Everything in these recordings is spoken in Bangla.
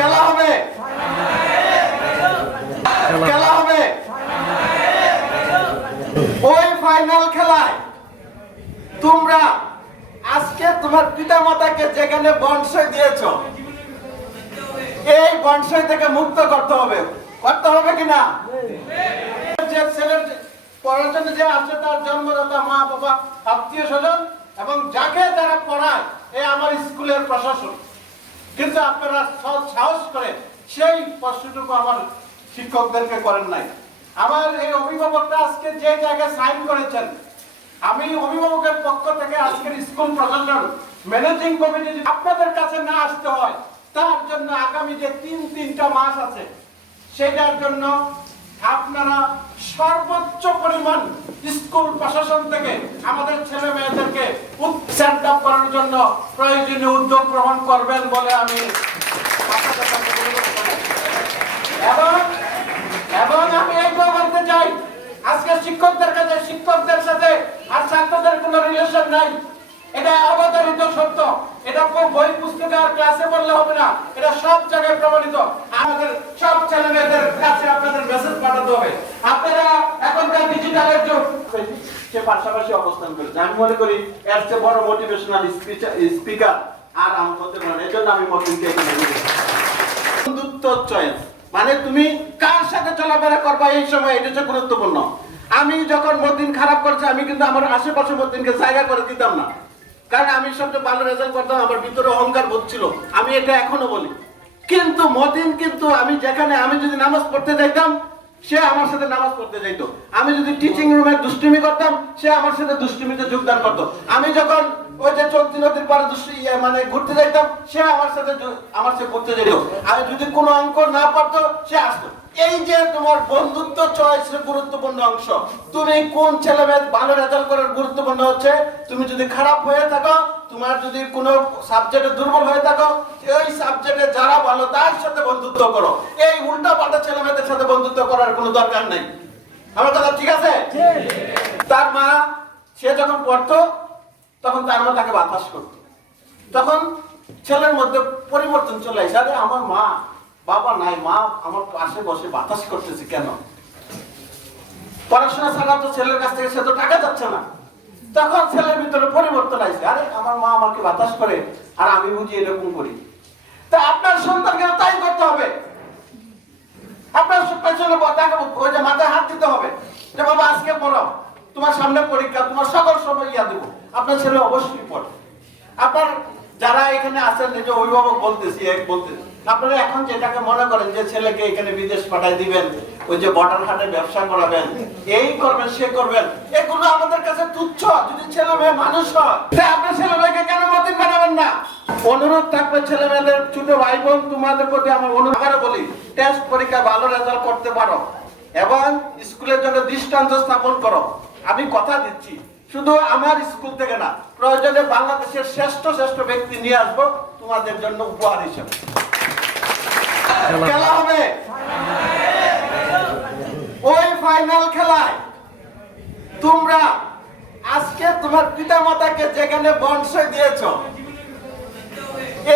খেলা হবে। খেলা হবে। ওই ফাইনাল খেলায় তোমরা আজকে তোমার পিতা মাতাকে যেখানে বংশয় দিয়েছ এই বংশয় থেকে মুক্ত করতে হবে। করতে হবে কিনা? যে ছেলের পড়ার জন্য যে আছে তার জন্মদাতা মা বাবা আত্মীয় স্বজন এবং যাকে তারা পড়ায় এ আমার স্কুলের প্রশাসন। কিন্তু আপনারা সাহস করে সেই প্রশ্নটুকু আমার শিক্ষকদেরকে করেন নাই। আমার এই অভিভাবকটা আজকে যে জায়গায় সাইন করেছেন, আমি অভিভাবকের পক্ষ থেকে আজকের স্কুল প্রশাসন ম্যানেজিং কমিটি আপনাদের কাছে না আসতে হয়, তার জন্য আগামী যে তিন তিনটা মাস আছে, সেটার জন্য আপনারা সর্বোচ্চ পরিমাণ স্কুল প্রশাসন থেকে আমাদের ছেলে মেয়েদেরকে সেট আপ করার জন্য প্রয়োজনীয় উদ্যোগ গ্রহণ করবেন বলে আমি। এবং এবং আমি এইটাও বলতে চাই আজকে শিক্ষকদের কাছে, শিক্ষকদের সাথে আর ছাত্রদের কোনো রিলেশন নাই এটা অবতারিত সত্য এটা কোন বই পুস্তকে আর ক্লাসে বললে হবে না। এটা সব জায়গায় প্রমাণিত। আমাদের সব ছেলে মেয়েদের কাছে আপনাদের মেসেজ পাঠাতে হবে। আপনারা এখনকার ডিজিটালের যুগ। সে পাশাপাশি অবস্থান করেছে আমি মনে করি, এর চেয়ে বড় মোটিভেশনাল স্পিকার আর আমি হতে পারে এই জন্য আমি মতিনকে বন্ধুত্ব চয়েস মানে তুমি কার সাথে চলাফেরা করবা এই সময়? এটা হচ্ছে গুরুত্বপূর্ণ। আমি যখন মদিন খারাপ করছে, আমি কিন্তু আমার আশেপাশে মদিনকে জায়গা করে দিতাম না। কারণ আমি সবচেয়ে ভালো রেজাল্ট করতাম, আমার ভিতরে অহংকার বোধ ছিল। আমি এটা এখনও বলি। কিন্তু মদিন কিন্তু আমি যেখানে আমি যদি নামাজ পড়তে যাইতাম, সে আমার সাথে নামাজ পড়তে যাইতো। আমি যদি টিচিং রুমে দুষ্টুমি করতাম, সে আমার সাথে দুষ্টুমিতে যোগদান করতো। আমি যখন ওই যে চলতি নদীর পারে ইয়ে মানে ঘুরতে যাইতাম, সে আমার সাথে আমার সাথে ঘুরতে যেত আমি যদি কোনো অঙ্ক না পারতো, সে আসতো। এই যে তোমার বন্ধুত্ব চয়েস গুরুত্বপূর্ণ অংশ তুমি কোন ছেলে মেয়ে ভালো রেজাল্ট করার গুরুত্বপূর্ণ হচ্ছে? তুমি যদি খারাপ হয়ে থাকো তোমার যদি কোনো সাবজেক্টে দুর্বল হয়ে থাকো ওই সাবজেক্টে যারা ভালো তার সাথে বন্ধুত্ব করো। এই উল্টা পাল্টা ছেলে মেয়েদের সাথে বন্ধুত্ব করার কোনো দরকার নেই। আমার কথা ঠিক আছে? তার মা সে যখন পড়তো তখন তার মা তাকে বাতাস করতো। তখন ছেলের মধ্যে পরিবর্তন চলে আসে। আমার মা বাবা নাই, মা আমার পাশে বসে বাতাস করতেছে কেন? পড়াশোনা ছাড়া তো ছেলের কাছ থেকে সে তো টাকা যাচ্ছে না। তখন ছেলের ভিতরে পরিবর্তন আসছে আরে, আমার মা আমাকে বাতাস করে, আর আমি বুঝি এরকম করি। তা আপনার সন্তানকে তাই করতে হবে। আপনার পেছনে ওই যে মাথায় হাত দিতে হবে। যে বাবা, আজকে পড়ো। তোমার সামনে পরীক্ষা, তোমার সকল সময় ইয়া দেবো। আপনার ছেলে অবশ্যই পড়ে। আপনার যারা এখানে আছেন যে অভিভাবক বলতেছি, এক বলতেছি, আপনারা এখন যেটাকে মনে করেন যে ছেলেকে এখানে বিদেশ পাঠাই দিবেন, ওই যে বর্ডার হাটে ব্যবসা করাবেন, এই করবেন, সে করবেন, এগুলো আমাদের কাছে তুচ্ছ, যদি ছেলে মেয়ে মানুষ হয়। তা আপনার ছেলে মেয়েকে কেন মতিন বানাবেন না? অনুরোধ থাকবে ছেলে মেয়েদের, ছোট ভাই বোন, তোমাদের প্রতি আমার অনুরোধ। বলি টেস্ট পরীক্ষা ভালো রেজাল্ট করতে পারো, এবং স্কুলের জন্য দৃষ্টান্ত স্থাপন করো। আমি কথা দিচ্ছি। শুধু আমার স্কুল থেকে না, প্রয়োজনে বাংলাদেশের শ্রেষ্ঠ শ্রেষ্ঠ ব্যক্তি নিয়ে আসব, তোমাদের জন্য উপহার হিসেবে। খেলা হবে। ওই ফাইনাল খেলায় তোমরা আজকে তোমার পিতা মাতাকে যেখানে বংশয় দিয়েছ,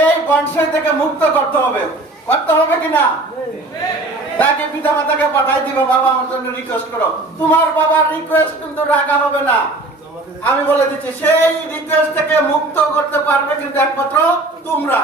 এই বংশয় থেকে মুক্ত করতে হবে। করতে হবে কিনা? তাকে পিতা মাতাকে পাঠাই দিবে, বাবা, আমার জন্য রিকোয়েস্ট করো। তোমার বাবার রিকোয়েস্ট কিন্তু রাখা হবে না। আমি বলে দিচ্ছি সেই রিকোয়েস্ট থেকে মুক্ত করতে পারবে কিন্তু একমাত্র তোমরা।